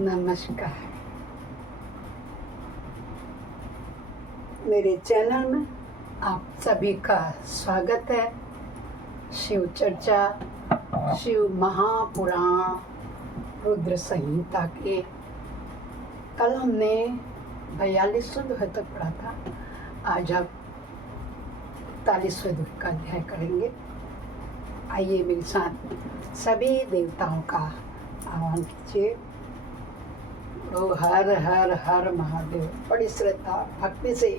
नमस्कार। मेरे चैनल में आप सभी का स्वागत है। शिव चर्चा, शिव महापुराण, रुद्र संहिता के कल हमने 42वें दोहे तक पढ़ा था। आज हम 41वें दोहे का अध्याय करेंगे। आइए मेरे साथ सभी देवताओं का आह्वान कीजिए। ओ हर हर हर महादेव। बड़ी श्रद्धा भक्ति से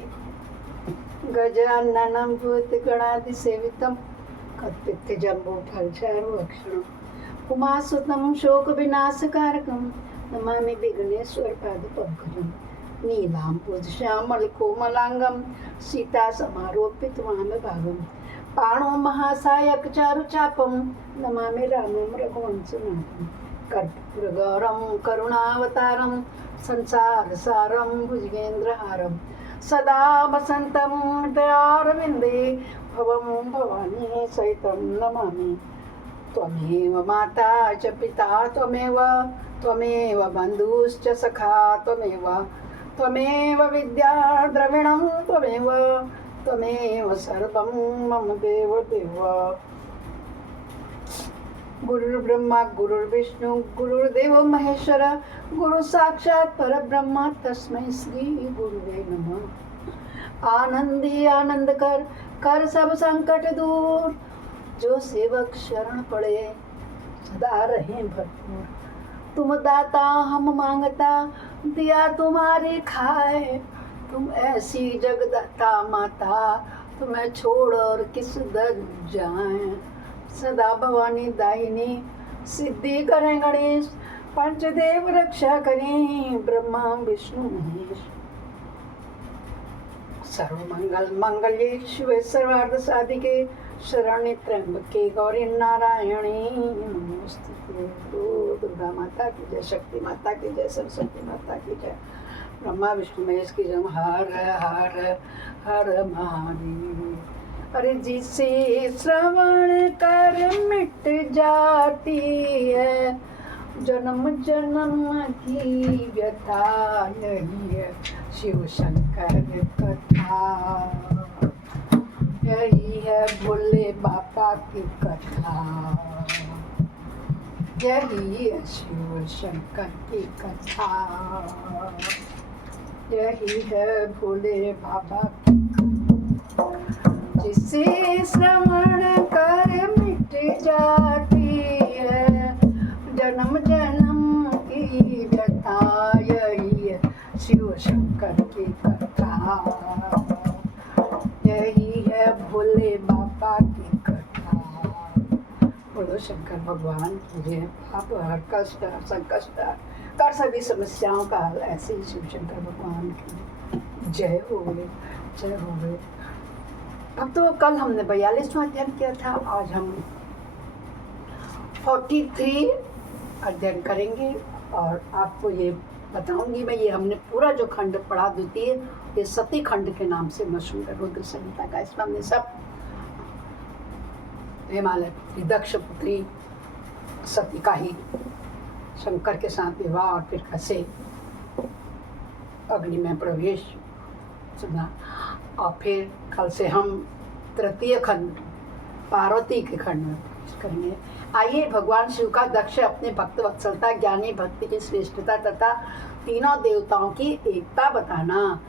गजाननं भूतगणादि सेवितं कत्पित्त जम्बो फलचारु अक्षरम् उमासुतं शोक विनाशकारकं नमामि विघ्नेश्वर पादपङ्कजं नीलाम्बुजश्यामल कोमलांगं सीता समारोपित वामभागं पाणो महासायक चारुचापं नमामि रामं रघुवंशनाथं कर्पूरगौरं करुणावतारं संसारसारं भुजगेन्द्रहारं सदा वसन्तं हृदयारविन्दे भवं भवानी सहितं नमामि। त्वमेव माता च पिता त्वमेव बन्धुश्च सखा त्वमेव विद्या द्रविणं त्वमेव सर्वं मम देवदेव। गुरुर्ब्रह्मा गुरुर्विष्णु गुरुर्देव महेश्वर गुरु साक्षात् परब्रह्म तस्मै श्री गुरुवे नमः। आनंदी आनंद कर सब संकट दूर, जो सेवक शरण पड़े सदा रहे भरपूर। तुम दाता हम मांगता, दिया तुम्हारी खाए। तुम ऐसी जगदाता माता, तुम्हें छोड़ और किस दर जाए। सदा भवानी दायिनी सिद्धि करें गणेश, पंचदेव रक्षा करें ब्रह्मा विष्णु महेश। सर्वमंगल मंगल्ये शिवे सर्वार्थ साधिके शरण्ये त्र्यंबके गौरी नारायणी नमोस्तुते। दुर्गा माता की जय, शक्ति माता की जय, सरस्वती माता की जय, ब्रह्मा विष्णु महेश की जय। हर हर हर महादेव। अरे जिसे श्रवण कर मिट जाती है जन्म जन्म की व्यथा, यही है शिव शंकर कथा, यही है भोले बाबा की कथा, यही है शिव शंकर की कथा, यही है भोले बाबा की कथा। जिसे श्रवण कर मिट जाती है जन्म जन्म की व्यथा, यही है शिव शंकर की कथा, यही है भोले बाबा की कथा। बोलो शंकर भगवान की जय। पाप हर कष्ट हर संकष्ट कर सभी समस्याओं का हल, ऐसे ही शिव शंकर भगवान की जय हो गए, जय हो गए। अब तो कल हमने 42वां अध्ययन किया था। आज हम 43 अध्ययन करेंगे और आपको ये बताऊंगी मैं। ये हमने पूरा जो खंड पढ़ा द्वितीय, ये सती खंड के नाम से मशहूर है, रुद्र संहिता का। इसमें हमने सब हिमालय पुत्री, दक्ष पुत्री सती का ही शंकर के साथ विवाह और फिर कैसे अग्नि में प्रवेश सुना। और फिर कल से हम तृतीय खंड पार्वती के खंड में प्रवेश करेंगे। आइए भगवान शिव का दक्ष अपने भक्त वत्सलता, ज्ञानी भक्ति की श्रेष्ठता तथा तीनों देवताओं की एकता बताना,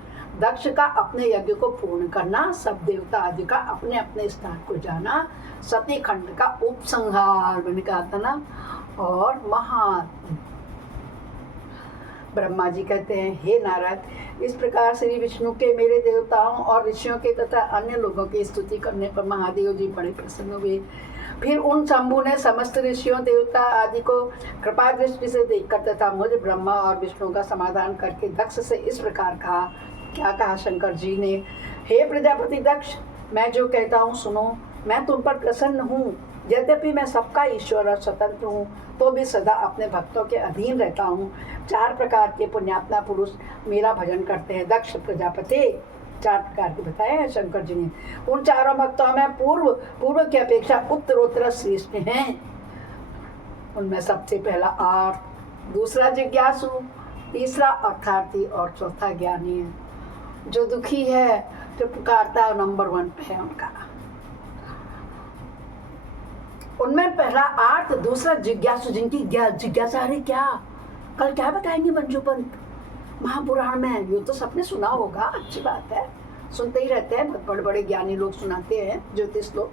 दक्ष का अपने यज्ञ को पूर्ण करना, सब देवता आदि का अपने अपने स्थान को जाना, सती खंड का उपसंहार मैंने कहा था ना। और महात्म ब्रह्मा जी कहते हैं, हे नारद, इस प्रकार श्री विष्णु के, मेरे देवताओं और ऋषियों के तथा अन्य लोगों की स्तुति करने पर महादेव जी बड़े प्रसन्न हुए। फिर उन शंभु ने समस्त ऋषियों देवता आदि को कृपा दृष्टि से देखकर तथा मुझ ब्रह्मा और विष्णु का समाधान करके दक्ष से इस प्रकार कहा। क्या कहा शंकर जी ने? हे प्रजापति दक्ष, मैं जो कहता हूँ सुनो। मैं तुम पर प्रसन्न हूँ। यद्यपि मैं सबका ईश्वर और स्वतंत्र हूँ, तो भी सदा अपने भक्तों के अधीन रहता हूँ। 4 प्रकार के पुण्यात्मा पुरुष मेरा भजन करते हैं। दक्ष प्रजापति 4 प्रकार के बताए हैं शंकर जी ने। उन चारों भक्तों में पूर्व की अपेक्षा उत्तरोत्तर श्रेष्ठ हैं। उनमें सबसे पहला दूसरा जिज्ञासु, तीसरा अर्थार्थी और चौथा ज्ञानी है। जो दुखी है, जो पुकारता है, नंबर 1 पे है उनका। उनमें पहला आर्थ, दूसरा जिज्ञासु, जिनकी जिज्ञासा, अरे क्या कल क्या बताएंगे मंजू पंत महापुराण में। ये तो सबने सुना होगा, अच्छी बात है, सुनते ही रहते हैं, बहुत बड़े बड़े ज्ञानी लोग सुनाते हैं, ज्योतिष लोग,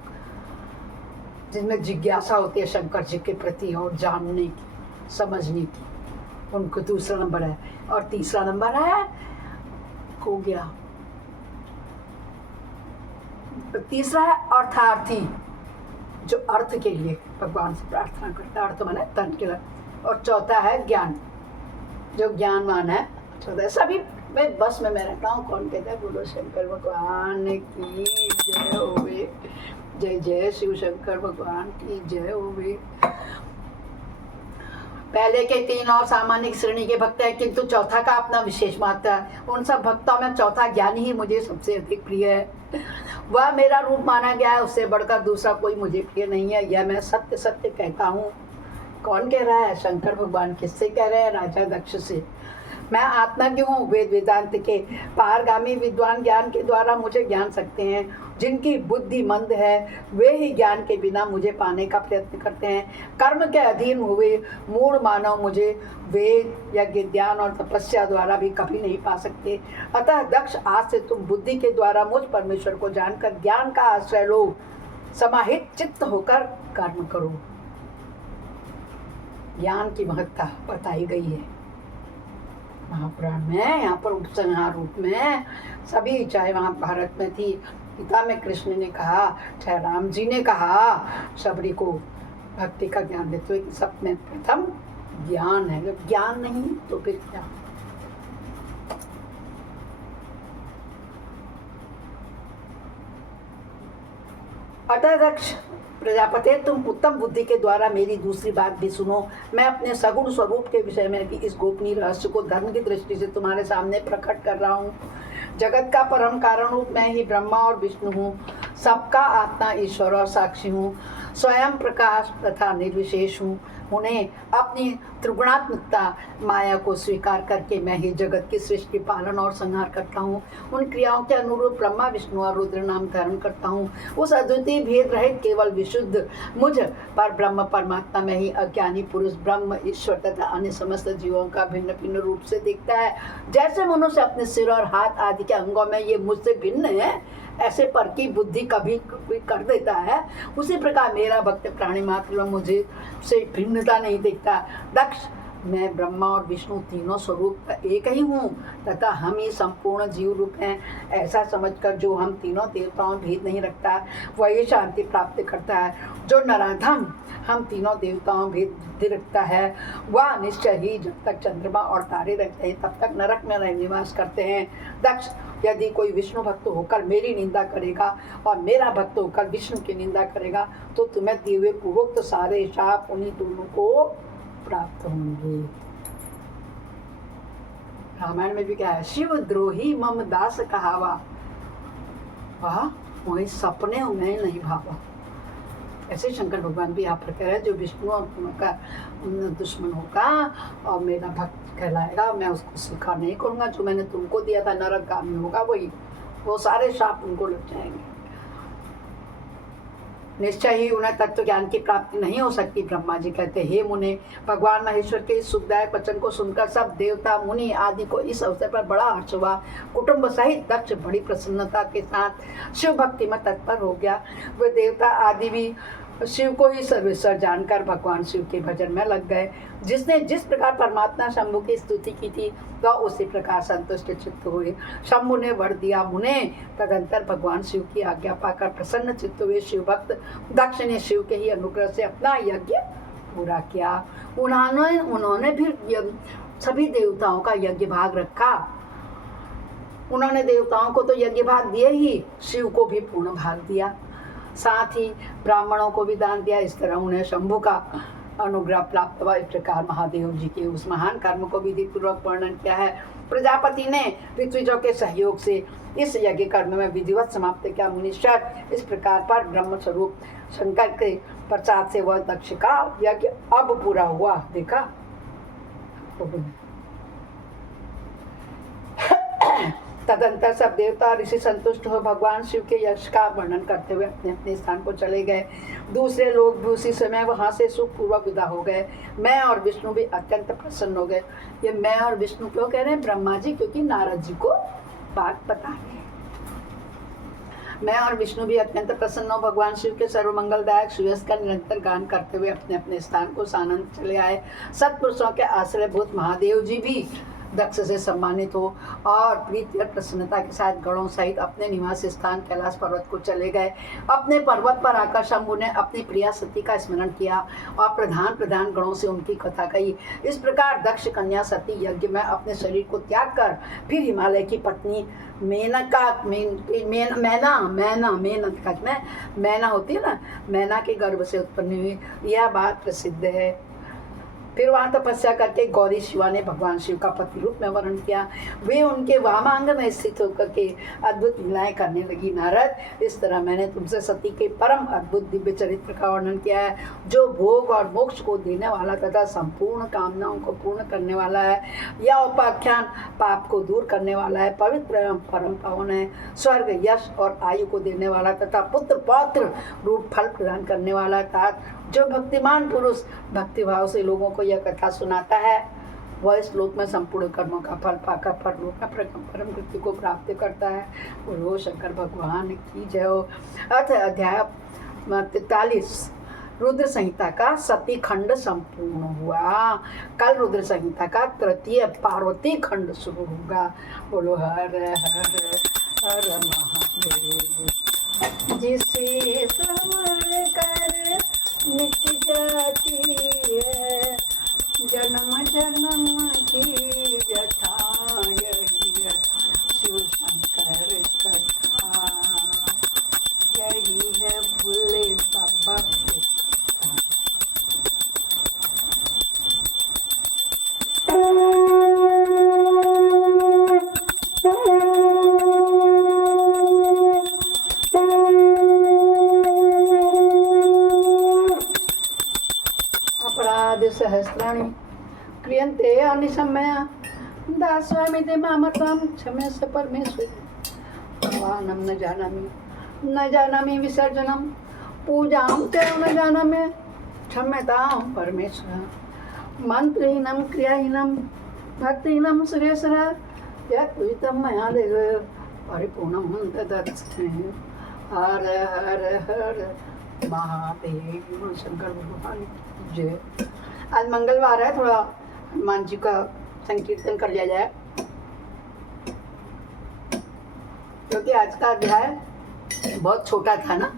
जिनमें जिज्ञासा होती है शंकर जी के प्रति और जानने की, समझने की। उनको दूसरा नंबर है। और तीसरा नंबर है, हो गया, तीसरा है अर्थार्थी, जो अर्थ के लिए भगवान से प्रार्थना करता है, अर्थ माने धन के लिए। और चौथा है ज्ञान, जो ज्ञानवान है। चौथा सभी मैं बस में मैं रहता हूँ। कौन कहता है बोलो शंकर भगवान की जय होवे, जय जय शिव शंकर भगवान की जय होवे। पहले के 3 और सामान्य श्रेणी के भक्त हैं, किंतु चौथा का अपना विशेष महत्व है। उन सब भक्तों में चौथा ज्ञानी ही मुझे सबसे अधिक प्रिय है। वह मेरा रूप माना गया है, उससे बढ़कर दूसरा कोई मुझे प्रिय नहीं है। यह मैं सत्य सत्य कहता हूँ। कौन कह रहा है? शंकर भगवान। किससे कह रहे हैं? राजा दक्ष से। मैं आत्मा क्यों हूँ? वेद वेदांत के पारगामी विद्वान ज्ञान के द्वारा मुझे ज्ञान सकते हैं। जिनकी बुद्धि मंद है वे ही ज्ञान के बिना मुझे पाने का प्रयत्न करते हैं। कर्म के अधीन हुए मूढ़ मानव मुझे वेद यज्ञ ज्ञान और तपस्या द्वारा भी कभी नहीं पा सकते। अतः दक्ष, आज से तुम बुद्धि के द्वारा मुझ परमेश्वर को जानकर ज्ञान का आश्रय लो। समाहित चित्त होकर कर्म करो। ज्ञान की महत्ता बताई गई है महापुराण में। यहाँ पर उपसंहार रूप में सभी, चाहे वहाँ भारत में थी गीता में कृष्ण ने कहा, चाहे राम जी ने कहा, सबरी को भक्ति का ज्ञान देते हुए कि सब में प्रथम ज्ञान है। जब ज्ञान नहीं तो फिर क्या? अतः दक्ष प्रजापति, तुम उत्तम बुद्धि के द्वारा मेरी दूसरी बात भी सुनो। मैं अपने सगुण स्वरूप के विषय में भी इस गोपनीय रहस्य को धर्म की दृष्टि से तुम्हारे सामने प्रकट कर रहा हूँ। जगत का परम कारण रूप मैं ही ब्रह्मा और विष्णु हूँ। सबका आत्मा ईश्वर और साक्षी हूँ। स्वयं प्रकाश तथा निर्विशेष हूँ। उन्हें अपनी त्रिगुणात्मकता माया को स्वीकार करके मैं ही जगत की सृष्टि, पालन और संहार करता हूँ। उन क्रियाओं के अनुरूप ब्रह्मा विष्णु और रुद्र नाम धारण करता हूँ। उस अद्वितीय भेद रहित केवल विशुद्ध मुझ पर ब्रह्म परमात्मा में ही अज्ञानी पुरुष ब्रह्म ईश्वर तथा अन्य समस्त जीवों का भिन्न भिन्न रूप से दिखता है। जैसे मनुष्य अपने सिर और हाथ आदि के अंगों में ये मुझसे भिन्न है, ऐसे पर की बुद्धि कभी कर देता है, उसी प्रकार मेरा भक्त प्राणी मात्र में मुझे से भिन्नता नहीं दिखता। दक्ष, मैं ब्रह्मा और विष्णु तीनों स्वरूप एक ही हूँ तथा हम ही संपूर्ण जीव रूप हैं। ऐसा समझकर जो हम तीनों देवताओं में भेद नहीं रखता वही शांति प्राप्त करता है। जो नराधम हम तीनों देवताओं में भेद रखता है वह निश्चय ही जब तक चंद्रमा और तारे रहते हैं तब तक नरक में निवास करते हैं। दक्ष, यदि कोई विष्णु भक्त होकर मेरी निंदा करेगा और मेरा भक्त होकर विष्णु की निंदा करेगा तो तुम्हें दिए हुए पूर्वोक्त सारे शाप उन्हीं दोनों को प्राप्त होंगे। रामायण में भी क्या है? शिव द्रोही मम दास कहावा, वह वही सपने में नहीं भावा। ऐसे शंकर भगवान भी यहाँ पर कह रहे हैं, जो विष्णु और का दुश्मन होगा और मेरा भक्त कहलाएगा, मैं उसको स्वीकार नहीं करूँगा। जो मैंने तुमको दिया था नरकगामी होगा, वही वो सारे शाप उनको लग जाएंगे। निश्चय ही उन्हें तत्व ज्ञान की प्राप्ति नहीं हो सकती। ब्रह्मा जी कहते, हे मुने, भगवान महेश्वर के इस सुखदायक वचन को सुनकर सब देवता मुनि आदि को इस अवसर पर बड़ा हर्ष हुआ। कुटुंब सहित दक्ष बड़ी प्रसन्नता के साथ शिव भक्ति में तत्पर हो गया। वे देवता आदि भी शिव को ही सर्वेश्वर जानकर भगवान शिव के भजन में लग गए। जिसने जिस प्रकार परमात्मा शंभु की स्तुति की थी वह उसी प्रकार संतुष्ट चित्त हुए। शंभु ने वर दिया मुने। तदंतर भगवान शिव की आज्ञा पाकर प्रसन्न चित्त हुए शिव भक्त दक्ष ने शिव के ही अनुग्रह से अपना यज्ञ पूरा किया। उन्होंने फिर सभी देवताओं का यज्ञ भाग रखा। उन्होंने देवताओं को तो यज्ञ भाग दिए ही, शिव को भी पूर्ण भाग दिया, साथ ही ब्राह्मणों को भी दान दिया। इस तरह उन्हें शंभु का अनुग्रह प्राप्त हुआ। इस प्रकार महादेव जी के उस महान कर्म को विधि पूर्वक वर्णन किया है। प्रजापति ने ऋत्विजों के सहयोग से इस यज्ञ कर्म में विधिवत समाप्त किया। मुनीश्वर, इस प्रकार पर ब्रह्म स्वरूप शंकर के प्रसाद से वह दक्ष का यज्ञ अब पूरा हुआ। देखा, तदंतर सब देवता ऋषि संतुष्ट हो भगवान शिव के यश का वर्णन करते हुए अपने अपने स्थान को चले गए। दूसरे लोग भी उसी समय वहां से सुखपूर्वक विदा हो गए। मैं और विष्णु भी अत्यंत प्रसन्न हो गए। ये मैं और विष्णु क्यों कह रहे हैं? ब्रह्मा जी क्योंकि नारद जी को बात बता रहे हैं। मैं और विष्णु भी अत्यंत प्रसन्न हो भगवान शिव के सर्वमंगलदायक सुयश का निरंतर गान करते हुए अपने अपने स्थान को सानंद चले आए। सत्पुरुषों के आश्रयभूत महादेव जी भी दक्ष से सम्मानित हो और प्रीति और प्रसन्नता के साथ गणों सहित अपने निवास स्थान कैलाश पर्वत को चले गए। अपने पर्वत पर आकर शंभु ने अपनी प्रिया सती का स्मरण किया और प्रधान गणों से उनकी कथा कही। इस प्रकार दक्ष कन्या सती यज्ञ में अपने शरीर को त्याग कर फिर हिमालय की पत्नी मैना होती है ना, मैना के गर्भ से उत्पन्न हुई। यह बात प्रसिद्ध है। फिर वहाँ तपस्या करके गौरी शिवा ने भगवान शिव का पति रूप में वर्णन किया। वे उनके वामांग में स्थित होकर के अद्भुत लीलाएं करने लगी। नारद, इस तरह मैंने तुमसे सती के परम अद्भुत दिव्य चरित्र का वर्णन किया है, जो भोग और मोक्ष को देने वाला तथा संपूर्ण कामनाओं को पूर्ण करने वाला है। यह उपाख्यान पाप को दूर करने वाला है, पवित्र एवं परम पावन है, स्वर्ग यश और आयु को देने वाला तथा पुत्र पौत्र रूप फल प्रदान करने वाला। अर्थात जो भक्तिमान पुरुष भक्तिभाव से लोगों को यह कथा सुनाता है, वह इस लोक में संपूर्ण कर्मों का फल पाकर परलोक में परम कृत्य को प्राप्त करता है। बोलो शंकर भगवान की जय हो। अर्थ अध्याय 43 रुद्र संहिता का सती खंड संपूर्ण हुआ। कल रुद्र संहिता का तृतीय पार्वती खंड शुरू होगा। बोलो हर हर हर महादेव। जिसे समर कर मिट जाती है जन्म जन्म की व्यथा, यही है शिव शंकर कथा, यही है भोले बाबा की कथा। सहस्राणि क्रियन्ते अनिशम्य दास्वामिते मामत्वं क्षम्यस्य परमेश्वरी। भगवानं न जानामि विसर्जनं पूजां च न जानामि क्षम्यतां परमेश्वर। मंत्रहीनं क्रियाहीनं भक्तिहीनं सुरेश्वर यत्वितं मया देव परिपूर्णं तदस्मि। हर हर हर महादेव। शंकर भगवान जय। आज मंगलवार है, थोड़ा हनुमान जी का संकीर्तन कर लिया जाए, क्योंकि आज का अध्याय बहुत छोटा था ना।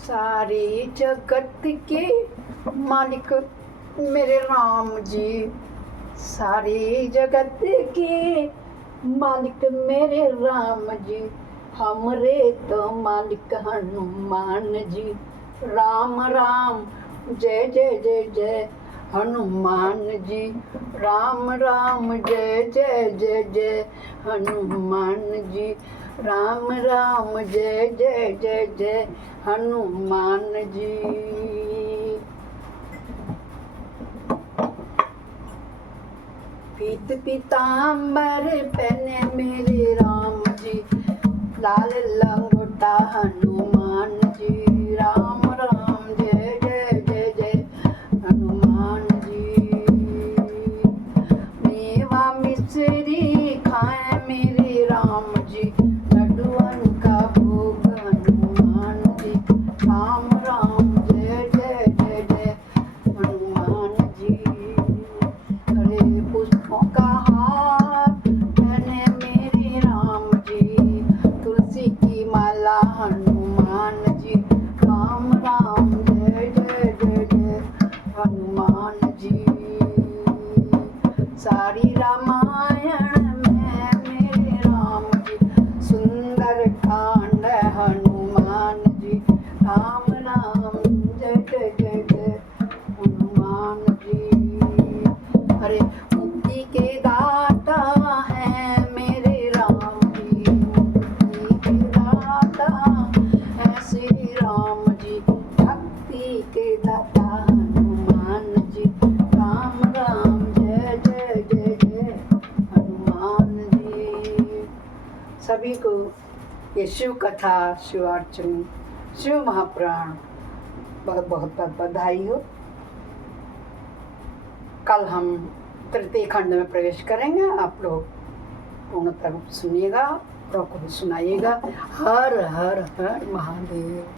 सारी जगत के मालिक मेरे राम जी, सारी जगत के मालिक मेरे राम जी, हमरे तो मालिक हनुमान जी। राम राम जय जय जय जय हनुमान जी, राम राम जय जय जय जय हनुमान जी, राम राम जय जय जय जय हनुमान जी। पीत पीताम्बर पहने मेरे राम जी, लाल लंगोटा हनुमान जी। राम राम जय जय जय जय हनुमान जी। मेवा मिश्री खाए मेरे राम जी, लड्डुअन का भोग हनुमान जी। राम राम जय जय जय जय हनुमान जी। हरे पुष्पों का हार पहने मेरे राम जी, तुलसी की माला हनुमान सभी को ये शिव कथा, शिवार्चन, शिव महापुराण बहुत बहुत बधाई हो। कल हम तृतीय खंड में प्रवेश करेंगे। आप लोग पूर्णतः सुनिएगा और को भी सुनाइएगा। हर हर हर महादेव।